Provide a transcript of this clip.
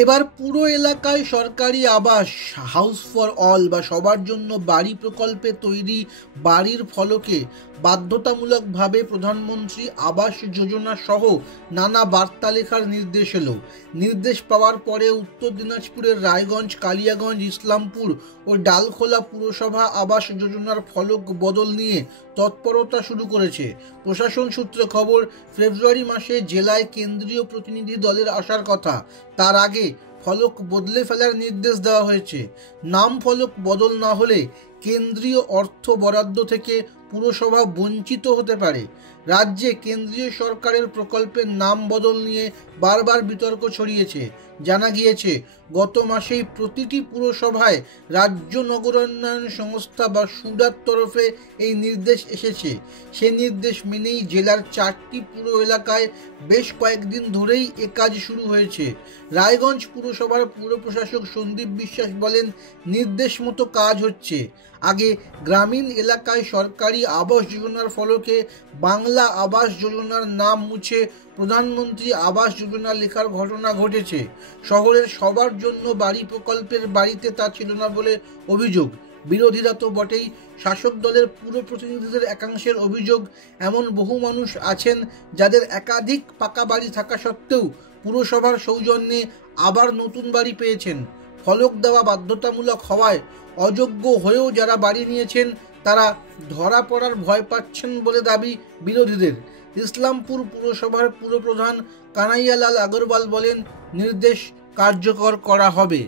এবার পুরো এলাকায় সরকারি আবাস হাউস ফর অল বা সবার জন্য বাড়ি প্রকল্পে তৈরি বাড়ির ফলকে বাধ্যতামূলকভাবে প্রধানমন্ত্রী আবাস যোজনা সহ নানা বার্তা লেখার নির্দেশ এলো। নির্দেশ পাওয়ার পরে উত্তর দিনাজপুরের রায়গঞ্জ, কালিয়াগঞ্জ, ইসলামপুর ও ডালখোলা পুরসভা আবাস যোজনার ফলক বদল নিয়ে তৎপরতা শুরু করেছে। প্রশাসন সূত্রে খবর, ফেব্রুয়ারি মাসে জেলায় কেন্দ্রীয় প্রতিনিধি দলের আসার কথা। তার আগে ফলক বদলে ফেলার নির্দেশ দেওয়া হয়েছে। নাম ফলক বদল না হলে কেন্দ্রীয় অর্থ বরাদ্দ থেকে পুরসভা বঞ্চিত হতে পারে। রাজ্যে কেন্দ্রীয় সরকারের প্রকল্পের নাম বদল নিয়ে বারবার বিতর্ক ছড়িয়েছে। জানা গিয়েছে, গত মাসেই প্রতিটি পুরসভায় রাজ্য নগরোন্নয়ন সংস্থা বা সুডার তরফে এই নির্দেশ এসেছে। সে নির্দেশ মেনেই জেলার 4টি পুর এলাকায় বেশ কয়েকদিন ধরেই এ কাজ শুরু হয়েছে। রায়গঞ্জ পুরসভার পুর প্রশাসক সন্দীপ বিশ্বাস বলেন, নির্দেশ মতো কাজ হচ্ছে। আগে গ্রামীণ এলাকায় সরকারি আবাস যোজনার ফলকে বাংলা আবাস যোজনার নাম মুছে প্রধানমন্ত্রী আবাস যোজনা লেখার ঘটনা ঘটেছে। শহরের সবার জন্য বাড়ি প্রকল্পের বাড়িতে তা ছিল না বলে অভিযোগ। বিরোধীরা তো বটেই, শাসক দলের পুরো প্রতিনিধিদের একাংশের অভিযোগ, এমন বহু মানুষ আছেন যাদের একাধিক পাকা বাড়ি থাকা সত্ত্বেও পুরসভার সৌজন্যে আবার নতুন বাড়ি পেয়েছেন। ফলক দেওয়া বাধ্যতামূলক হওয়ায় অযোগ্য হয়েও যারা বাড়ি নিয়েছেন তারা ধরা পড়ার ভয় পাচ্ছেন বলে দাবি বিরোধীদের। ইসলামপুর পুরসভার পুরপ্রধান কানাইয়ালাল আগরওয়াল বলেন, নির্দেশ কার্যকর করা হবে।